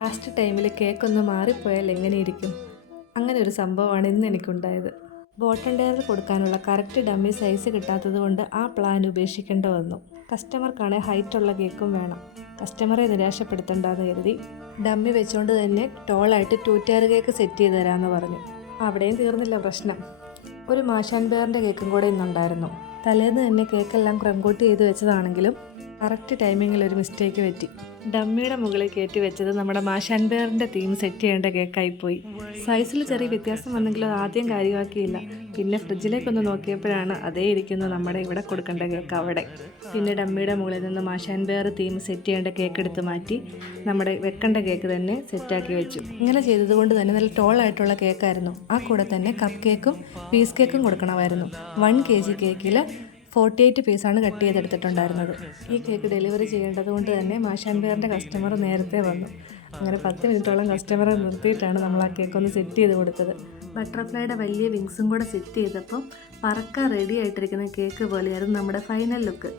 Last ടൈമിൽ കേക്കൊന്ന് മാറിപ്പോയാൽ എങ്ങനെയിരിക്കും? അങ്ങനെ ഒരു സംഭവമാണ് ഇന്ന് എനിക്കുണ്ടായത്. ബോട്ടം ലെയർ കൊടുക്കാനുള്ള കറക്റ്റ് ഡമ്മി സൈസ് കിട്ടാത്തത് കൊണ്ട് ആ പ്ലാൻ ഉപേക്ഷിക്കേണ്ടി വന്നു. കസ്റ്റമർക്കാണെങ്കിൽ ഹൈറ്റുള്ള കേക്കും വേണം. കസ്റ്റമറെ നിരാശപ്പെടുത്തണ്ടെന്ന് കരുതി ഡമ്മി വെച്ചുകൊണ്ട് തന്നെ ടോളായിട്ട് 2 ടയർ കേക്ക് സെറ്റ് ചെയ്ത് തരാമെന്ന് പറഞ്ഞു. അവിടെയും തീർന്നില്ല പ്രശ്നം. ഒരു മാഷാൻ ബെയറിൻ്റെ കേക്കും കൂടെ ഇന്നുണ്ടായിരുന്നു. തലേന്ന് തന്നെ കേക്കെല്ലാം ക്രംകോട്ട് ചെയ്ത് വെച്ചതാണെങ്കിലും കറക്റ്റ് ടൈമിങ്ങിൽ ഒരു മിസ്റ്റേക്ക് പറ്റി. ഡമ്മിയുടെ മുകളിൽ കയറ്റി വെച്ചത് നമ്മുടെ മാഷാൻ ബെയറിൻ്റെ തീം സെറ്റ് ചെയ്യേണ്ട കേക്കായിപ്പോയി. സൈസിൽ ചെറിയ വ്യത്യാസം വന്നെങ്കിലും ആദ്യം കാര്യമാക്കിയില്ല. പിന്നെ ഫ്രിഡ്ജിലേക്കൊന്ന് നോക്കിയപ്പോഴാണ് അതേ ഇരിക്കുന്നത് നമ്മുടെ ഇവിടെ കൊടുക്കേണ്ട കേക്ക് അവിടെ. പിന്നെ ഡമ്മിയുടെ മുകളിൽ നിന്ന് മാഷാൻ ബെയർ തീം സെറ്റ് ചെയ്യേണ്ട കേക്ക് എടുത്ത് മാറ്റി നമ്മുടെ വെക്കേണ്ട കേക്ക് തന്നെ സെറ്റാക്കി വെച്ചു. ഇങ്ങനെ ചെയ്തതുകൊണ്ട് തന്നെ നല്ല ടോളായിട്ടുള്ള കേക്കായിരുന്നു. ആ കൂടെ തന്നെ കപ്പ് കേക്കും പീസ് കേക്കും കൊടുക്കണമായിരുന്നു. 1 kg കേക്കിൽ 48 പീസാണ് കട്ട് ചെയ്തെടുത്തിട്ടുണ്ടായിരുന്നത്. ഈ കേക്ക് ഡെലിവറി ചെയ്യേണ്ടത് കൊണ്ട് തന്നെ മാഷാൻ ബെയറിൻ്റെ കസ്റ്റമർ നേരത്തെ വന്നു. അങ്ങനെ 10 മിനിറ്റോളം കസ്റ്റമറെ നിർത്തിയിട്ടാണ് നമ്മൾ ആ കേക്കൊന്ന് സെറ്റ് ചെയ്ത് കൊടുത്തത്. ബട്ടർഫ്ലൈയുടെ വലിയ വിങ്സും കൂടെ സെറ്റ് ചെയ്തപ്പം പറക്കാൻ റെഡി ആയിട്ടിരിക്കുന്ന കേക്ക് പോലെയായിരുന്നു നമ്മുടെ ഫൈനൽ ലുക്ക്.